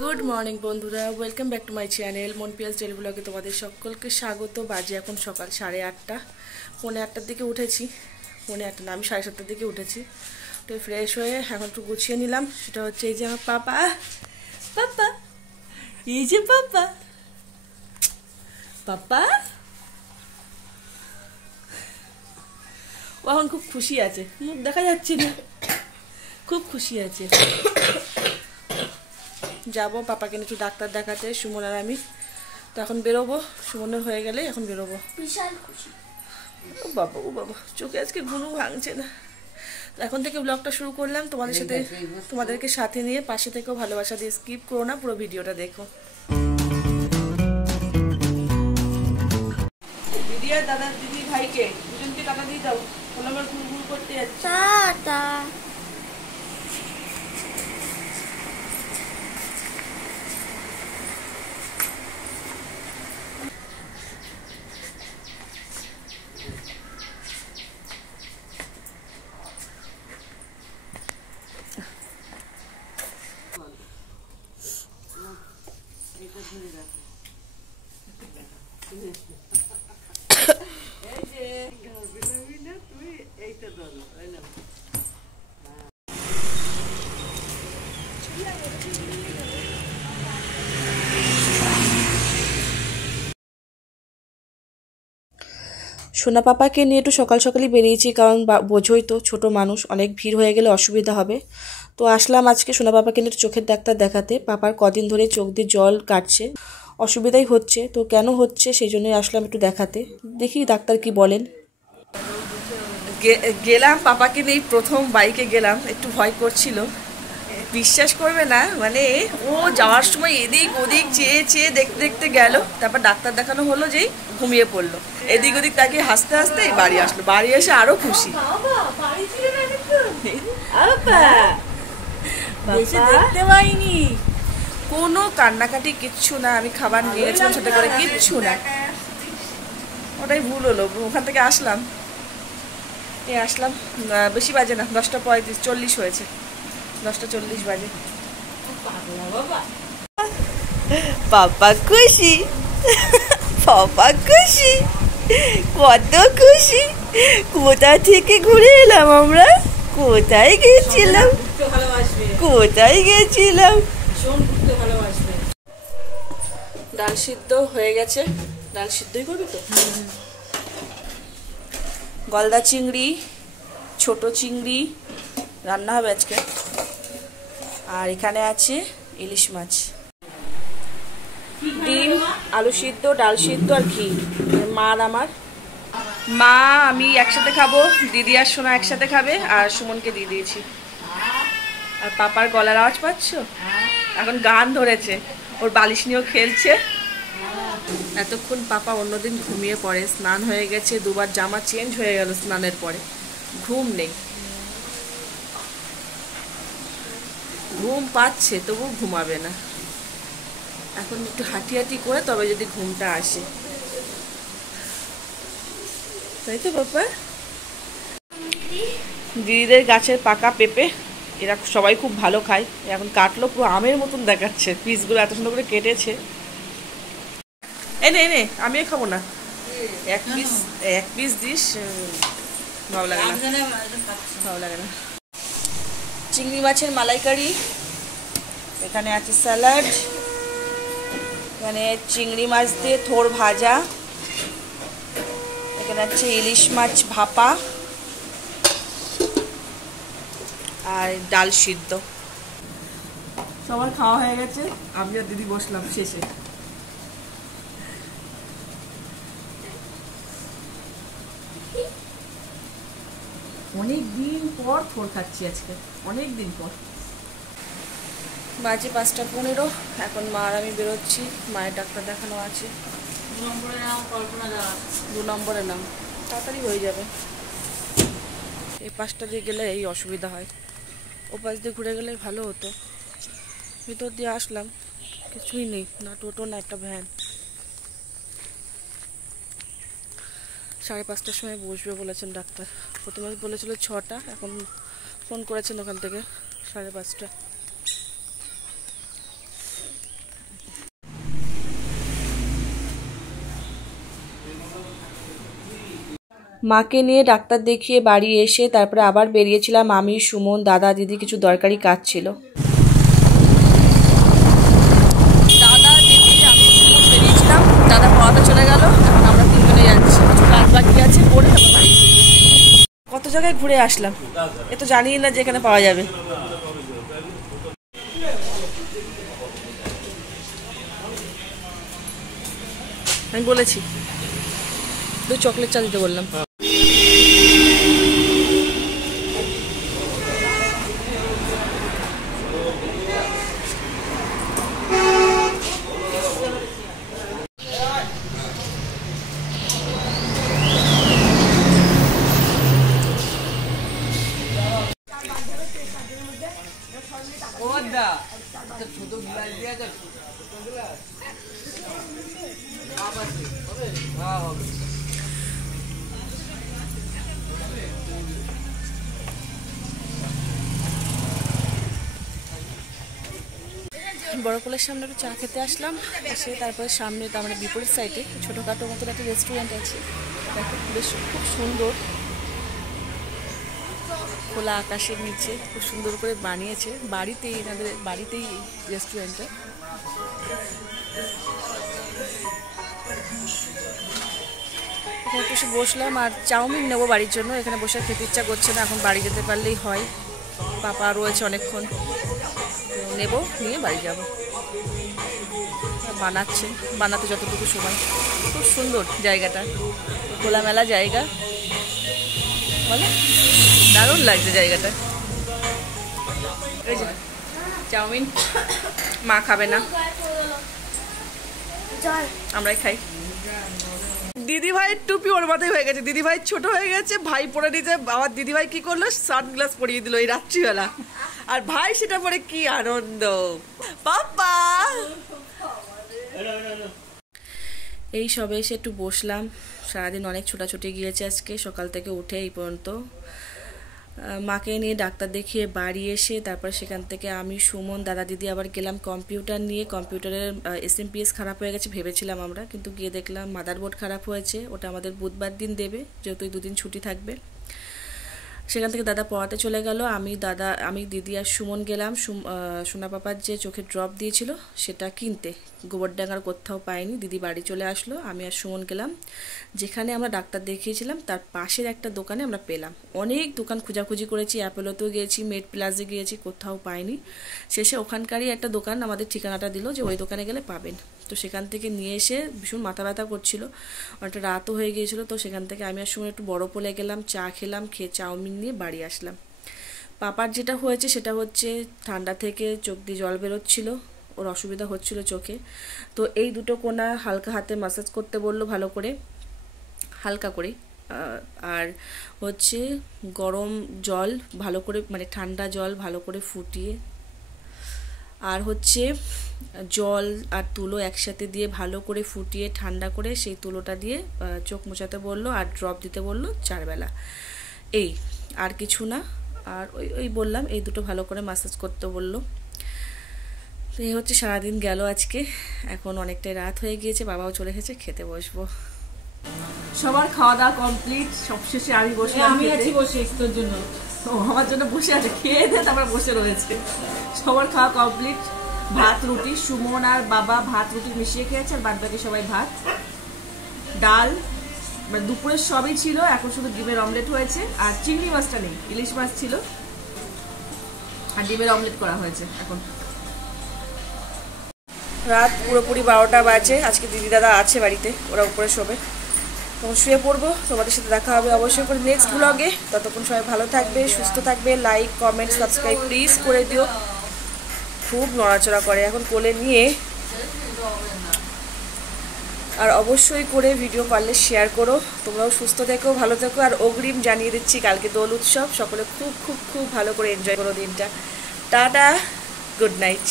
Good morning বন্ধুরা, welcome back to my channel মন পিয়াস daily ব্লগে তোমাদের সকলকে স্বাগত। বাজে এখন সকাল 8:30, পৌনে 8টার দিকে উঠেছি। পৌনে 8 না, আমি 7:30টার দিকে উঠেছি। তো ফ্রেশ হয়ে এখন একটু গুছিয়ে নিলাম। সেটা হচ্ছে এই যে আমার পাপা, পাপা এই যে পাপা, পাপা ও এখন খুব খুশি আছে, মুখ দেখা যাচ্ছে না, খুব খুশি আছে। যাবো পাপাকে একটু ডাক্তার দেখাতে, সুমন আর আমি। তো এখন বেরোবো, সুমনের হয়ে গেলে এখন বেরোবো। বিশাল খুশি। ও বাবা, ও বাবা, চোখে আজকে ঘুমও ভাঙছে না। এখন থেকে ব্লগটা শুরু করলাম তোমাদের সাথে, তোমাদেরকে সাথে নিয়ে। পাশে থেকেও ভালোবাসা দিয়ে স্কিপ করো না, পুরো ভিডিওটা দেখো। দিদি আর দাদা, দিদি ভাইকে দুজনকে টাকা দিয়ে দাও, বলে আমার ঘুর ঘুর করতে যাচ্ছে। টাটা। সোনা পাপাকে নিয়ে একটু সকাল সকালই বেরিয়েছি, কারণ বোঝোই তো ছোট মানুষ, অনেক ভিড় হয়ে গেলে অসুবিধা হবে। তো আসলাম আজকে সোনা পাপাকে নিয়ে একটু চোখের ডাক্তার দেখাতে। পাপার কদিন ধরে চোখ দিয়ে জল কাটছে, অসুবিধাই হচ্ছে। তো কেন হচ্ছে সেই জন্যই আসলাম একটু দেখাতে, দেখি ডাক্তার কি বলেন। গেলাম পাপাকে নিয়ে, প্রথম বাইকে গেলাম, একটু ভয় করছিল। বিশ্বাস করবে না, মানে ও যাওয়ার সময় এদিক ওদিক চেয়ে চেয়ে দেখতে দেখতে গেল। তারপর ডাক্তার দেখানো হলো, যেই ঘুমিয়ে পড়লো। এদিক ওদিক তাকে হাসতে হাসতে বাড়ি আসলো। বাড়ি এসে আরো খুশি। দেখতে পাইনি কোনো কান্নাকাটি, কিচ্ছু না। আমি খাবার নিয়ে গেছিলাম সাথে করে, কিচ্ছু না। ওটাই ভুল হলো। ওখান থেকে আসলাম, আসলাম বেশি বাজে না, 10:40 হয়েছে, 10:40 বাজে। পাপা খুশি, পাপা খুশি, কত খুশি। কোথা থেকে ঘুরে এলাম আমরা, কোথায় গেছিলাম, কোথায় গেছিলাম। ডাল সিদ্ধ হয়ে গেছে, ডাল সিদ্ধই করবি তো। গলদা চিংড়ি, ছোট চিংড়ি রান্না হবে আজকে। আর এখানে আছে ইলিশ মাছ, ডিম, আলু সিদ্ধ, ডাল সিদ্ধ আর ঘি। মা আর আমার, মা আমি একসাথে খাবো, দিদি আর সোনা একসাথে খাবে, আর সুমনকে দিয়ে দিয়েছি। আর পাপার গলার আওয়াজ পাচ্ছ, এখন গান ধরেছে, ওর বালিশ নিয়েও খেলছে। এতক্ষণ পাপা অন্যদিন ঘুমিয়ে পড়ে, স্নান হয়ে গেছে, দুবার জামা চেঞ্জ হয়ে গেল স্নানের পরে, ঘুম নেই। ঘুম পাচ্ছে তবু ঘুমাবে না। এখন একটু হাঁটি হাঁটি করে তবে যদি ঘুমটা আসে, তাই তো বাবা। দিদিদের গাছের পাকা পেঁপে, এরা সবাই খুব ভালো খায়। এখন কাটলো, পুরো আমের মতন দেখাচ্ছে, পিসগুলো এত সুন্দর করে কেটেছে। এনে এনে আমিও খাবো না, এক পিস দিস, ভালো লাগে না, ভালো লাগে না। চিংড়ি মাছের মালাইকারি, এখানে আছে স্যালাড, এখানে চিংড়ি মাছ দিয়ে থোড় ভাজা, এখানে আছে ইলিশ মাছ ভাপা, আর ডাল সিদ্ধ। সবার খাওয়া হয়ে গেছে, আমি আর দিদি বসলাম শেষে। অনেক দিন পর থোড় খাচ্ছি আজকে, অনেক দিন পর। বাজে 5:15, এখন মা আর আমি বেরোচ্ছি। মায়ের ডাক্তার দেখানো আছে। 2 নম্বরে নাম, তাড়াতাড়ি হয়ে যাবে। এই পাশটা দিয়ে গেলে এই অসুবিধা হয়, ও পাশ দিয়ে ঘুরে গেলে ভালো হতো। ভিতর দিয়ে আসলাম, কিছুই নেই, না টোটো না একটা ভ্যান। 5:30টার সময় বসবে বলেছেন ডাক্তার। প্রথমে বলেছিল 6টা, এখন ফোন করেছেন ওখান থেকে 5:30। মাকে নিয়ে ডাক্তার দেখিয়ে বাড়ি এসে তারপরে আবার বেরিয়েছিলাম আমি, সুমন, দাদা, দিদি, কিছু দরকারি কাজ ছিল। দাদা, দিদি, আমি, সুমন বেরিয়েছিলাম। দাদা পড়াতে চলে গেল, এখন আমরা তিনজনে যাচ্ছি। কিছু কাজ বাকি আছে, পড়ে যাবো বাড়ি। কত জায়গায় ঘুরে আসলাম, এ তো জানিই না যে এখানে পাওয়া যাবে। আমি বলেছি 2 চকলেট চা দিতে বললাম। বড়কলের সামনে একটু চা খেতে আসলাম, এসে তারপরে সামনে তার মানে বিপরীত সাইডে ছোটোখাটো মতন একটা রেস্টুরেন্ট আছে। দেখো বেশ খুব সুন্দর, খোলা আকাশের নিচে খুব সুন্দর করে বানিয়েছে। বাড়িতেই এনাদের বাড়িতেই এই রেস্টুরেন্টটা। এখানে একটু এসে বসলাম আর চাউমিন নেবো বাড়ির জন্য। এখানে বসে খেতে ইচ্ছা করছে না, এখন বাড়ি যেতে পারলেই হয়। পাপা রয়েছে অনেকক্ষণ, নেব, নিয়ে বাড়ি যাব। বানাচ্ছে, বানাতে যতটুকু সময়। খুব সুন্দর জায়গাটা, খোলামেলা জায়গা, বলে দারুণ লাগছে জায়গাটা। এই যে চাউমিন, মা খাবে না, আমরাই খাই। দিদি ভাইয়ের টুপি ওর মাথায় হয়ে গেছে, দিদি ভাই ছোট হয়ে গেছে, ভাই পরে নিতে। আবার দিদি ভাই কি করলো, সানগ্লাস পরিয়ে দিল এই রাত্রিবেলা, আর ভাই সেটা পরে কি আনন্দ। পাপা এই সবে এসে একটু বসলাম। সারাদিন অনেক ছোটাছুটি গিয়েছে আজকে, সকাল থেকে উঠে এই পর্যন্ত। মাকে নিয়ে ডাক্তার দেখিয়ে বাড়ি এসে তারপর সেখান থেকে আমি, সুমন, দাদা, দিদি আবার গেলাম কম্পিউটার নিয়ে। কম্পিউটারের SMPS খারাপ হয়ে গেছে ভেবেছিলাম আমরা, কিন্তু গিয়ে দেখলাম মাদারবোর্ড খারাপ হয়েছে। ওটা আমাদের বুধবার দিন দেবে, যেহেতু 2 দিন ছুটি থাকবে। সেখান থেকে দাদা পড়াতে চলে গেল, আমি, দিদি আর সুমন গেলাম সোনা পাপার যে চোখের ড্রপ দিয়েছিল সেটা কিনতে। গোবরডাঙ্গার কোথাও পাইনি, দিদি বাড়ি চলে আসলো। আমি আর সুমন গেলাম যেখানে আমরা ডাক্তার দেখিয়েছিলাম তার পাশের একটা দোকানে আমরা পেলাম। অনেক দোকান খোঁজাখুঁজি করেছি, অ্যাপোলোতেও গিয়েছি, মেড প্লাজে গিয়েছি, কোথাও পাইনি। শেষে ওখানকারই একটা দোকান আমাদের ঠিকানাটা দিল যে ওই দোকানে গেলে পাবেন। তো সেখান থেকে নিয়ে এসে ভীষণ মাথা ব্যথা করছিল, অনেকটা রাতও হয়ে গিয়েছিল। তো সেখান থেকে আমি আর সুমন একটু বড় পোলে গেলাম, চা খেলাম, খেয়ে চাউমিন নিয়ে বাড়ি আসলাম। পাপার যেটা হয়েছে সেটা হচ্ছে ঠান্ডা থেকে চোখ দিয়ে জল বেরোচ্ছিল, ওর অসুবিধা হচ্ছিল চোখে। তো এই 2 কোণা হালকা হাতে ম্যাসাজ করতে বললো, ভালো করে, হালকা করে। আর হচ্ছে গরম জল ভালো করে, মানে ঠান্ডা জল ভালো করে ফুটিয়ে, আর হচ্ছে জল আর তুলো একসাথে দিয়ে ভালো করে ফুটিয়ে ঠান্ডা করে সেই তুলোটা দিয়ে চোখ মোছাতে বললো, আর ড্রপ দিতে বললো 4 বেলা। এই আর কিছু না। আর ওই বললাম এই 2 ভালো করে ম্যাসাজ করতে বললো। তো এই হচ্ছে সারাদিন গেল আজকে। এখন অনেকটাই রাত হয়ে গিয়েছে, বাবাও চলে এসেছে, খেতে বসবো। সবার খাওয়া দাওয়া কমপ্লিট, সবশেষে আমি বসে, আমি আছি বসে তোর জন্য। ও আমার জন্য বসে আছে, খেয়ে দিয়ে তারপর বসে রয়েছে। সবার খাওয়া কমপ্লিট, ভাত রুটি, সুমন আর বাবা ভাত রুটি মিশিয়ে খেয়েছে, আর বাদ বাকি সবাই ভাত, ডাল, মানে দুপুরের সবই ছিল। এখন শুধু ডিমের অমলেট হয়েছে, আর চিংড়ি মাছটা নেই, ইলিশ মাছ ছিল, আর ডিমের অমলেট করা হয়েছে। এখন রাত পুরোপুরি 12টা বাজে। আজকে দিদি দাদা আছে বাড়িতে, ওরা উপরে শোবে। তখন শুয়ে পড়বো। তোমাদের সাথে দেখা হবে অবশ্যই করে নেক্সট ব্লগে। ততক্ষণ সবাই ভালো থাকবে, সুস্থ থাকবে। লাইক, কমেন্ট, সাবস্ক্রাইব প্লিজ করে দিও। খুব নড়াচড়া করে এখন কোলে নিয়ে। আর অবশ্যই করে ভিডিও পারলে শেয়ার করো। তোমরাও সুস্থ থেকো, ভালো থেকো। আর অগ্রিম জানিয়ে দিচ্ছি কালকে দোল উৎসব, সকলে খুব খুব খুব ভালো করে এনজয় করো দিনটা। Tata, good night.